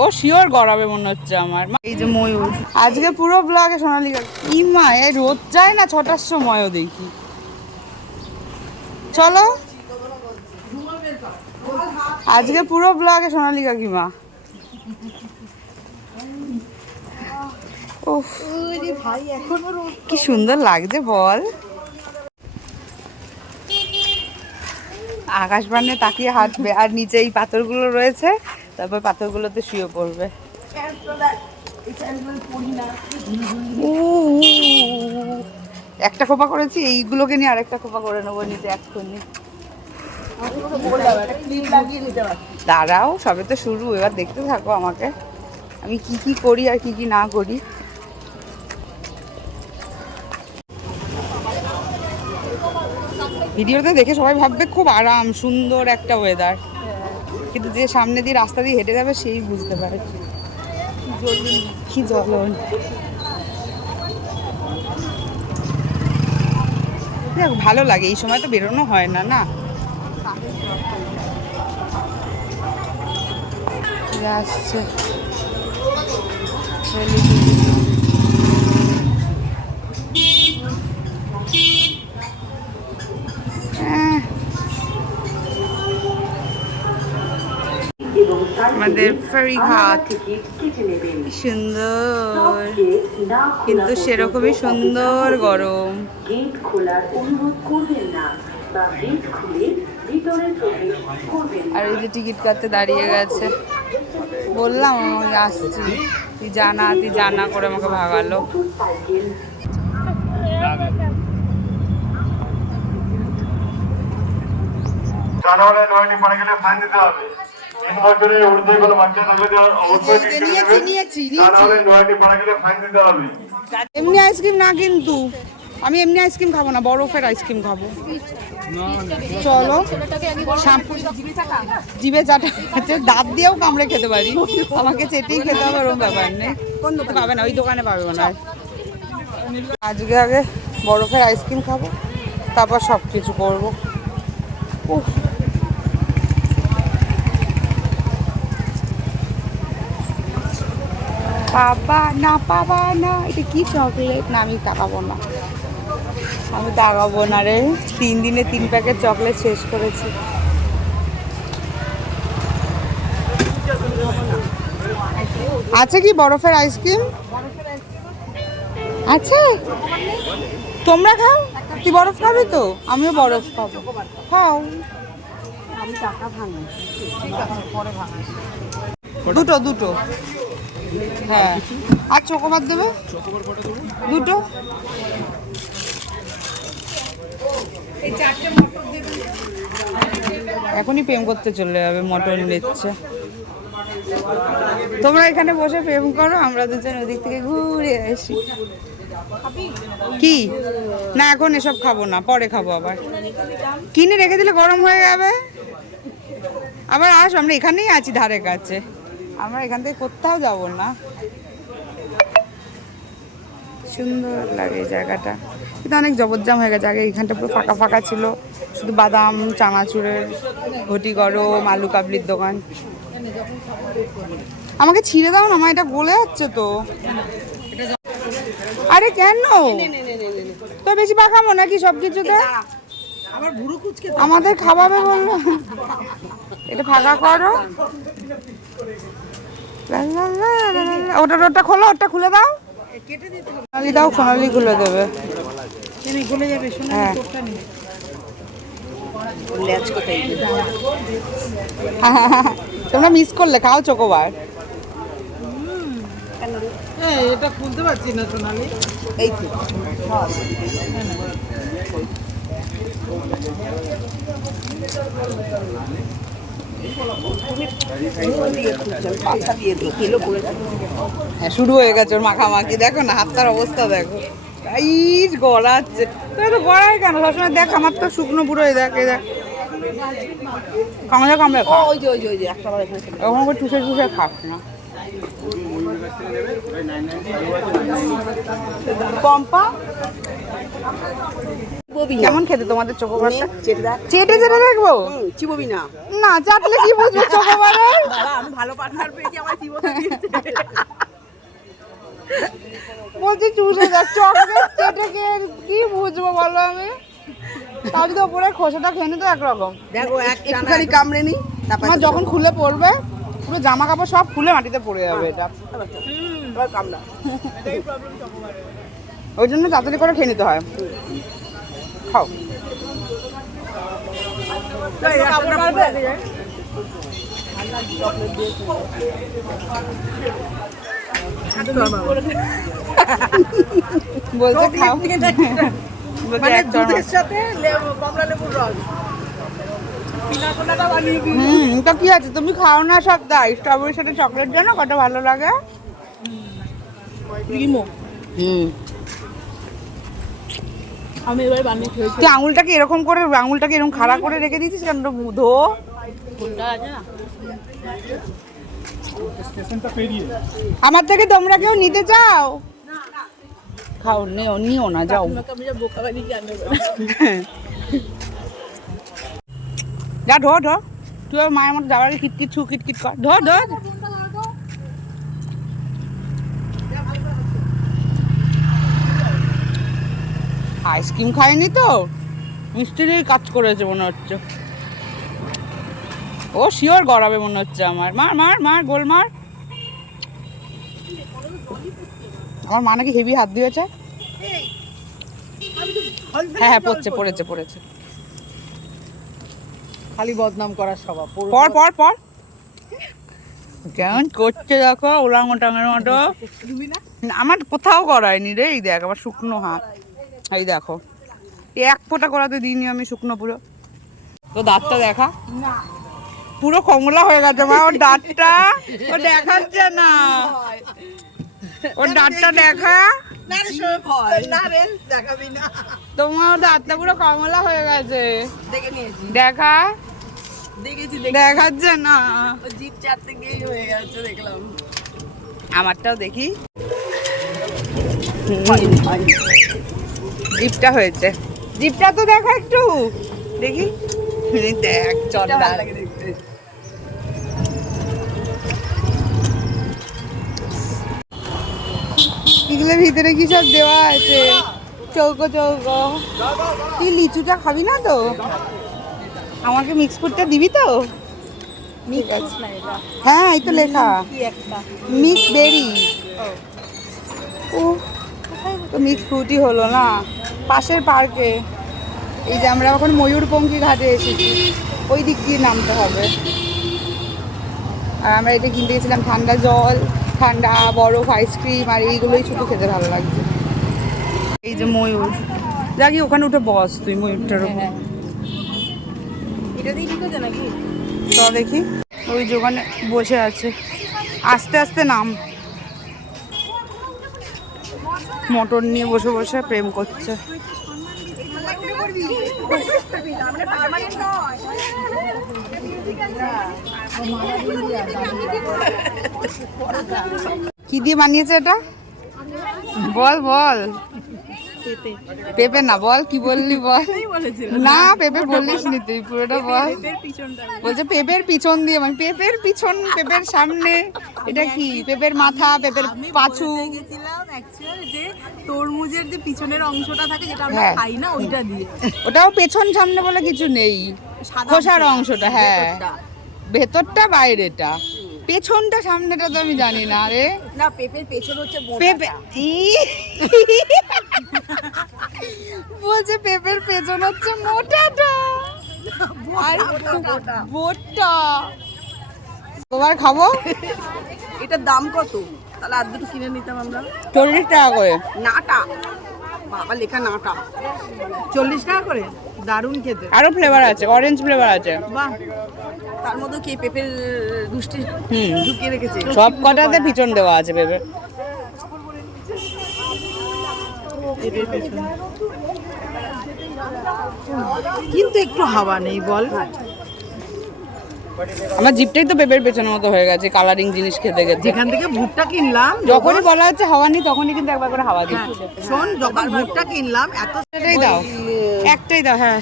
ও sure গড়াবে মনে হচ্ছে আমার। এই যে ময়ূর আজকে পুরো ব্লগে সোনালিকা কি মা এই রোদ যায় না 6টার সময়ও দেখি। চলো আজকে পুরো ব্লগে সোনালী কাকিমা। উফ কি সুন্দর লাগছে বল। আকাশ বানে তাকিয়ে হাঁটবে আর নিচে এই পাথরগুলো রয়েছে, তারপর পাথরগুলোতে শুয়ে পড়বে। একটা খোপা করেছি, এইগুলোকে নিয়ে আরেকটা খোপা করে নেবো নিচে এক্ষুনি। দাঁড়াও সবে তো শুরু, এবার দেখতে থাকো আমাকে আমি কি কি করি আর কি কি না করি। ভিডিওতে দেখে সবাই ভাববে খুব আরাম সুন্দর একটা ওয়েদার, কিন্তু যে সামনে দিয়ে রাস্তা দিয়ে হেঁটে যাবে সেই বুঝতে পারে কি জ্বলন। ভালো লাগে এই সময় তো বেরোনো হয় না না। আসছে আমাদের ফেরিঘাট সুন্দর, কিন্তু সেরকমই সুন্দর গরম। আর এই যে টিকিট কাটতে দাঁড়িয়ে গেছে, বললাম আমি আসছি, তুই জানা করে আমাকে ভাগালো। এমনি আইসক্রিম না, কিন্তু আমি এমনি আইসক্রিম খাবো না, বরফের আইসক্রিম খাবো। চলো জিভে চাটা আছে, দাঁত দিয়েও কামড়ে খেতে পারি, আমাকে চেটেই খেতে হবে ওরকম ব্যাপার নেই। পাবে না ওই দোকানে পাবে না। আজকে আগে বরফের আইসক্রিম খাবো, তারপর সব কিছু করবো। পাবা না, এটা কি চকলেট? না আমি তাকাবো না, আমি তাকাবো না রে। 3 দিনে 3 প্যাকেট চকলেট শেষ করেছি। আছে কি বরফের আইসক্রিম? আছে, তোমরা খাও। তুই বরফ খাবি তো? আমিও বরফ খাবো, খাও। দুটো হ্যাঁ, আর চকোবার দেবে দুটো। এখনই প্রেম করতে চলে যাবে, মটন নিচ্ছে। তোমরা এখানে বসে প্রেম করো, আমরা দুজন ওদিক থেকে ঘুরে আসি। কি না এখন এসব খাবো না, পরে খাবো। আবার কিনে রেখে দিলে গরম হয়ে যাবে। আবার আসো, আমরা এখানেই আছি ধারে কাছে, আমরা এখান থেকে কোথাও যাবো না। সুন্দর লাগে জায়গাটা, কিন্তু অনেক জবরজাম হয়ে গেছে। আগে এখানটা পুরো ফাঁকা ফাঁকা ছিল, শুধু বাদাম চানাচুরের ঘটি গরম আলু কাবলির দোকান। আমাকে ছিঁড়ে দাও না, আমার এটা গলে যাচ্ছে তো। আরে কেন তো বেশি পাকামো নাকি সব কিছুতে? আমাদের খাওয়াবে বললো, এটা ফাঁকা করো। ওটা খোলো, ওটা খুলে দাও, সোনালি দাও, সোনালি খুলে দেবে। হ্যাঁ তোমরা মিস করলে, খাও চকোবার। এটা খুলতে পারছি না সোনালি, এই তো হ্যাঁ শুরু হয়ে গেছে ওর মাখামাখি। দেখো না হাতটার অবস্থা, দেখো ইস গড়াচ্ছে। তো গড়ায় কেন সবসময়? দেখ আমার তো শুকনো পুরো, দেখ কামড়ে কামড়ে খা, ওখানে করে টুসে টুসে খাস না। পম্পা কেমন খেতে তোমাদের চকোবারটা? চেটে চেটে দেখবো, চিববি না, না চাটলে কি বুঝবে চকোবারে? ভালো পার্টনার পেয়েছি আমার জীবনে বলছি চুষে যা চকলেট চেটেকে কি বুঝবো বলো আমি তাও যদি ওপরে খোসাটা খেয়ে নিতো একরকম দেখো একটুখানি কামড়ে নি আমার যখন খুলে পড়বে পুরো জামা কাপড় সব খুলে মাটিতে পড়ে যাবে এটা কামড়া ওই জন্য তাড়াতাড়ি করে খেয়ে নিতে হয় খাও বলছে খাও মানে দুধের সাথে কমলা লেবুর রস পিনাকোলাটা বানিয়ে দিই তো কি আছে তুমি খাও না সব তাই স্ট্রবেরির সাথে চকলেট জানো কত ভালো লাগে লিমো আমি এবার বানিয়ে খেয়েছি তুই আঙুলটাকে এরকম করে আঙুলটাকে এরকম খাড়া করে রেখে দিয়েছিস কেন ধো কোনটা আছে না আমার থেকে তোমরা কেউ নিতে চাও খাও নিও না যাও আমি যা বোকা বানিয়ে জানবো যা ধো তুই মায়ের মতো যাওয়ার আগে কিটকিট ছু কিটকিট কর ধো আইসক্রিম খায়নি তো মিষ্টিরই কাজ করেছে মনে হচ্ছে ও শিওর গড়াবে মনে হচ্ছে আমার মার গোল মার আমার মা নাকি হেভি হাত দিয়েছে হ্যাঁ পড়েছে খালি বদনাম করার স্বভাব পর কেমন করছে দেখো ওলাংটাঙের মতো আমার কোথাও করায়নি রে এই দেখ আমার শুকনো হাত এই দেখো এক ফোঁটা করাতে দিইনি আমি শুকনো পুরো তো দাঁতটা দেখা পুরো কমলা হয়ে গেছে মা ওর দাঁতটা ও দেখাচ্ছে না ওর দাঁতটা দেখা তোমার দাঁতটা পুরো কমলা হয়ে গেছে দেখা দেখাচ্ছে না জিপ চারতে গিয়ে হয়ে গেছে দেখলাম আমারটাও দেখি জিপটা হয়েছে জিপটা তো দেখা একটু দেখি দেখ চল এগুলোর ভিতরে কি সব দেওয়া আছে চৌকো তুই লিচুটা খাবি না তো আমাকে মিক্স ফ্রুটটা দিবি তো ঠিক আছে হ্যাঁ এই তো লেখা মিক্স বেরি ও তো মিক্স ফ্রুটই হলো না পাশের পার্কে এই যে আমরা এখন ময়ূরপঙ্খী ঘাটে এসেছি ওই দিক দিয়ে নামতে হবে আর আমরা এটা কিনতে গেছিলাম ঠান্ডা জল ঠান্ডা বরফ আইসক্রিম আর এইগুলোই শুধু খেতে ভালো লাগছে এই যে ময়ূর যাকি ওখানে উঠে বস তুই ময়ূরটার উপর এটা দিয়ে কি নাকি তো দেখি ওই যে ওখানে বসে আছে আস্তে আস্তে নাম মোটর নিয়ে বসে বসে প্রেম করছে কি দিয়ে বানিয়েছে এটা বল পেঁপে না বল কি বললি বল না পেঁপে বললিস নি তুই পুরোটা বল বলছে পেঁপের পিছন দিয়ে মানে পেঁপের পিছন পেঁপের সামনে এটা কি পেঁপের মাথা পেঁপের পাছু যে তরমুজের যে পিছনের অংশটা থাকে যেটা আমরা খাই না ওইটা দিয়ে ওটাও পেছন সামনে বলে কিছু নেই খোসার অংশটা হ্যাঁ ভেতরটা বাইরেটা পেছনটা সামনেটা তো আমি জানি না রে না পেঁপের পেছন হচ্ছে পেঁপে বলছে পেঁপের পেছন হচ্ছে মোটাটা আর বোটটা তোমার খাবো এটার দাম কত তাহলে আর দুটো কিনে নিতাম আমরা 40 টাকা করে নাটা বাবা লেখা নাটা 40 টাকা করে দারুণ খেতে আরো ফ্লেভার আছে অরেঞ্জ ফ্লেভার আছে বাহ তার মধ্যে কি পেঁপের দুষ্টি ঢুকিয়ে রেখেছে সব কটাতে পিছন দেওয়া আছে পেঁপে কিন্তু একটু হাওয়া নেই বল আমার জিপটাই তো পেঁপের পেছনের মতো হয়ে গেছে কালারিং জিনিস খেতে খেতে যেখান থেকে ভুট্টা কিনলাম যখনই বলা হচ্ছে হাওয়া নেই তখনই কিন্তু একবার করে হাওয়া দিচ্ছে শোন যখন ভুট্টা কিনলাম এত একটাই দাও হ্যাঁ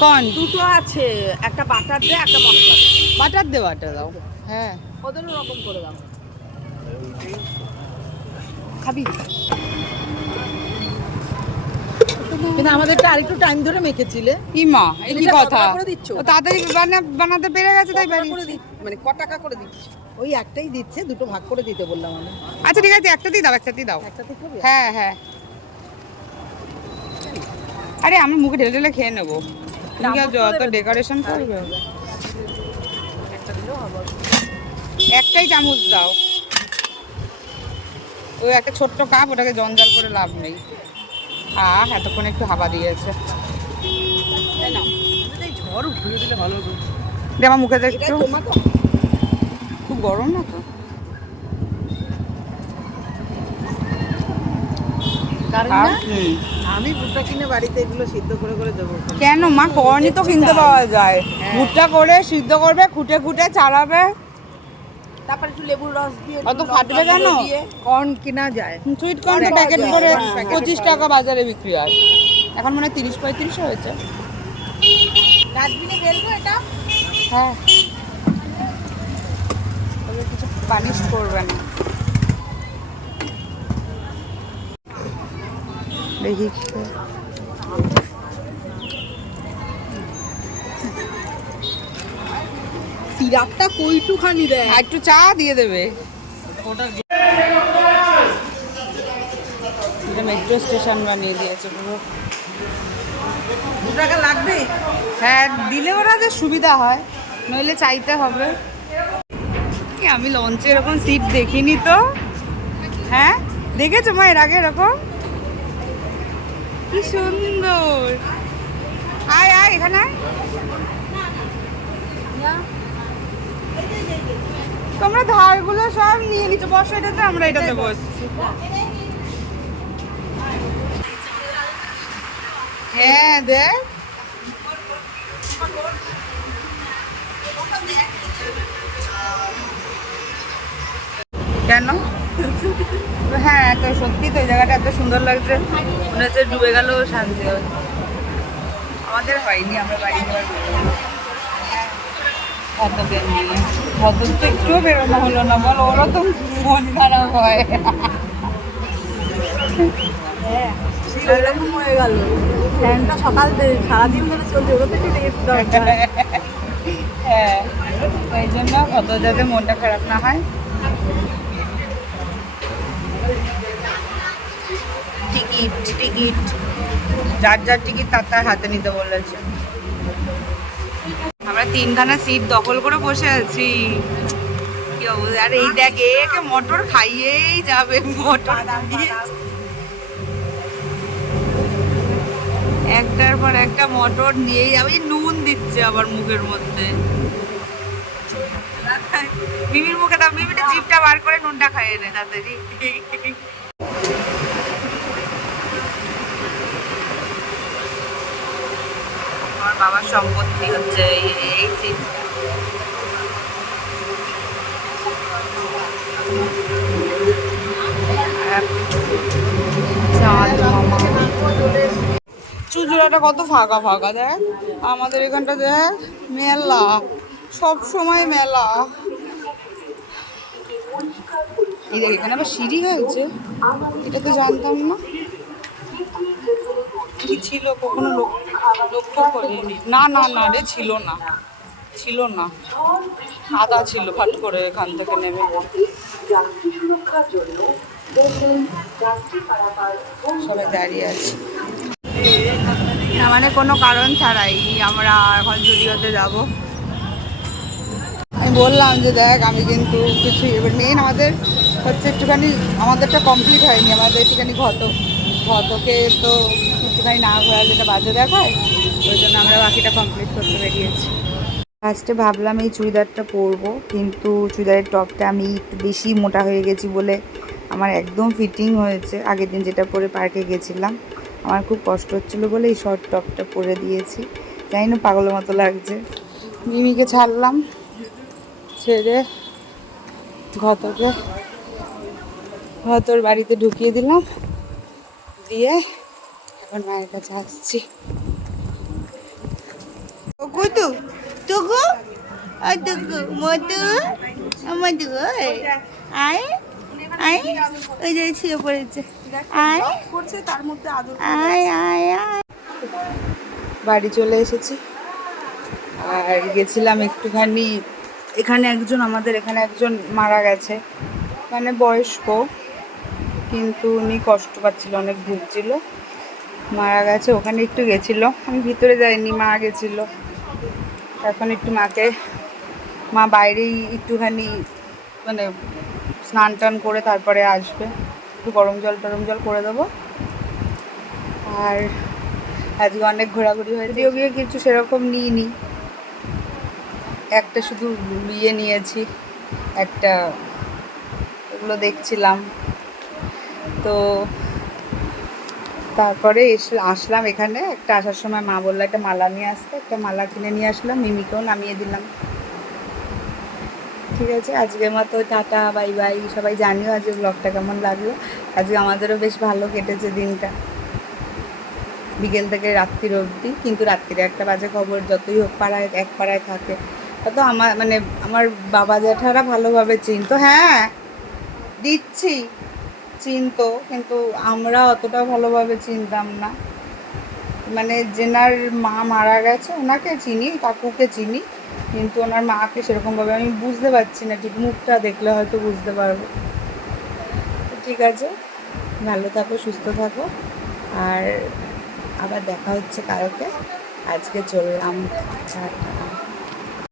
কোন দুটো আছে একটা বাটার দে একটা মশলা বাটার দাও হ্যাঁ ওদেরও রকম করে দাও। খাবি? কিন্তু আমাদেরটা আরেকটু টাইম ধরে মেখেছিলে। ইমা এই কি এটা কত কথা? টাকা করে দিচ্ছ? ও তাড়াতাড়ি বানাতে পেরে গেছে তাই কত টাকা করে বানিয়েছে। মানে ক টাকা করে দিচ্ছ? ওই একটাই দিচ্ছে, দুটো ভাগ করে দিতে বললাম আমি। আচ্ছা ঠিক আছে, একটা দিয়ে দাও, একটা দিয়ে দাও। একটা থেকে হবে? হ্যাঁ হ্যাঁ। আরে আমি মুখে ঢেলে ঢেলে খেয়ে নেবো। তুমি কি আর যত ডেকোরেশন করবে? একটা দিলেও হবে। একটাই চামচ দাও। ওই একটা ছোট্ট কাপ, ওটাকে জঞ্জাল করে লাভ নেই। এতক্ষণ একটু হাওয়া দিয়েছে। তাই না? এই ঝড় উঠিয়ে দিলে ভালো হতো। দে আমার মুখে দে এটা একটু। তোমার তো খুব গরম না তো? কারণ আর না হুম। আমি ভুট্টা কিনে বাড়িতে এগুলো সিদ্ধ করে করে দেবো। কেন মা, কর্নই তো কিনতে পাওয়া যায়। ভুট্টা করে সিদ্ধ করবে, খুঁটে খুঁটে চালাবে। তারপর একটু লেবুর রস দিয়ে অত ফাটবে কেন? কর্ন কিনা যায়। সুইট কর্ন তো প্যাকেট করে 25 টাকা বাজারে বিক্রি হয়। এখন মনে হয় 30-35 হয়েছে। ডাস্টবিনে ফেলবো এটা? হ্যাঁ, তবে কিছু পানিশ করবে না। দেখি সিরাপটা কইটুখানি দেয়। আর একটু চা দিয়ে দেবে। এটা মেট্রো স্টেশন বানিয়ে দিয়েছে পুরো। 2 টাকা লাগবে? হ্যাঁ, দিলে ওরা যে সুবিধা হয়, নইলে চাইতে হবে। আমি লঞ্চে এরকম সিট দেখিনি তো। হ্যাঁ, দেখেছো মা এর আগে এরকম? কি সুন্দর। আয় আয় এখানে আয়। তোমরা ধারগুলো সব নিয়ে নিচ্ছ, বসো এটাতে, আমরা এটাতে বসছি। হ্যাঁ দেখ, কেন? হ্যাঁ তো সত্যি তো, এই জায়গাটা এত সুন্দর লাগছে, মনে হচ্ছে ডুবে গেল শান্তি হবে। আমাদের হয়নি, আমরা বাড়ি ভদ্রকে নিয়ে। ভদ্র তো একটুও বেরোনো হলো না, বলো, ওরও তো মন খারাপ হয়। হ্যাঁ, এরকম হয়ে গেল। ফ্যানটা সকাল থেকে সারাদিন ধরে চলছে, ওটা তো একটু রেস্ট দরকার। হ্যাঁ, এই জন্য ভদ্র যাতে মনটা খারাপ না হয়। টিকিট টিকিট যার যার টিকিট তার তার হাতে নিতে বলেছে। আমরা 3খানা সিট দখল করে বসে আছি। কি অবস্থা! আর এই দেখ, একে মটর খাইয়েই যাবে, মটর একটার পর একটা মটর নিয়েই যাবে। নুন দিচ্ছে আবার মুখের মধ্যে। মিমির মুখে দাও, মিমিটা জিভটা বার করে নুনটা খাইয়ে নে তাড়াতাড়ি। আমার বাবার সম্পত্তি হচ্ছে এই সিট। চুচুড়াটা কত ফাঁকা ফাঁকা দেখ, আমাদের এখানটা দেখ মেলা, সব সময় মেলা। এই দেখ, এখানে আবার সিঁড়ি হয়েছে, এটা তো জানতাম না। কি ছিল কখনো লক্ষ্য করিনি। না না না রে, ছিল না, ছিল না, আদা ছিল ফাট করে এখান থেকে নেমে। সবাই দাঁড়িয়ে আছে, মানে কোনো কারণ ছাড়াই আমরা এখন জুডিওতে যাব। আমি বললাম যে দেখ, আমি কিন্তু কিছু এবার মেন আমাদের হচ্ছে একটুখানি, আমাদেরটা কমপ্লিট হয়নি, আমাদের একটুখানি ঘতকে তো একটুখানি না ঘোরালে যেটা বাজে দেখায়, ওই জন্য আমরা বাকিটা কমপ্লিট করতে বেরিয়েছি। ফার্স্টে ভাবলাম এই চুড়িদারটা পরবো, কিন্তু চুড়িদারের টপটা আমি একটু বেশি মোটা হয়ে গেছি বলে আমার একদম ফিটিং হয়েছে। আগের দিন যেটা পরে পার্কে গেছিলাম, আমার খুব কষ্ট হচ্ছিলো বলে এই শর্ট টপটা পরে দিয়েছি। জানি না, পাগলের মতো লাগছে। মিমিকে ছাড়লাম, ছেড়ে ঘতর বাড়িতে ঢুকিয়ে দিলাম, দিয়ে এখন মায়ের কাছে আসছি। কই তো তোগো অটুকু মধু মধু আয় আয় ওই যে শুয়ে পড়েছে আয় করছে তার মধ্যে আদর আয় আয় আয় বাড়ি চলে এসেছি আর গেছিলাম একটুখানি এখানে আমাদের এখানে একজন মারা গেছে মানে বয়স্ক কিন্তু উনি কষ্ট পাচ্ছিল অনেক ভুগছিল মারা গেছে ওখানে একটু গেছিল আমি ভিতরে যাইনি মা গেছিল এখন একটু মা বাইরেই একটুখানি মানে স্নান টান করে তারপরে আসবে একটু গরম জল করে দেবো আর আজকে অনেক ঘোরাঘুরি হয়েছে গিয়ে কিছু সেরকম নিইনি একটা শুধু নিয়েছি একটা ওগুলো দেখছিলাম তো তারপরে আসলাম এখানে একটা আসার সময় মা বললো একটা মালা নিয়ে আসতে একটা মালা কিনে নিয়ে আসলাম মিমিকেও নামিয়ে দিলাম ঠিক আছে আজকের মতো টাটা বাই বাই সবাই জানিও আজকে ব্লগটা কেমন লাগলো আজকে আমাদেরও বেশ ভালো কেটেছে দিনটা বিকেল থেকে রাত্রির অবধি কিন্তু রাত্রিরে একটা বাজে খবর যতই হোক এক পাড়ায় থাকে তো আমার বাবা জ্যাঠারা ভালোভাবে চিনতো হ্যাঁ দিচ্ছি চিনতো কিন্তু আমরা অতটা ভালোভাবে চিনতাম না মানে যেনার মা মারা গেছে ওনাকে চিনি কাকুকে চিনি কিন্তু ওনার মাকে সেরকমভাবে আমি বুঝতে পারছি না ঠিক মুখটা দেখলে হয়তো বুঝতে পারবো ঠিক আছে ভালো থাকো সুস্থ থাকো আর আবার দেখা হচ্ছে কালকে আজকে চললাম টাটা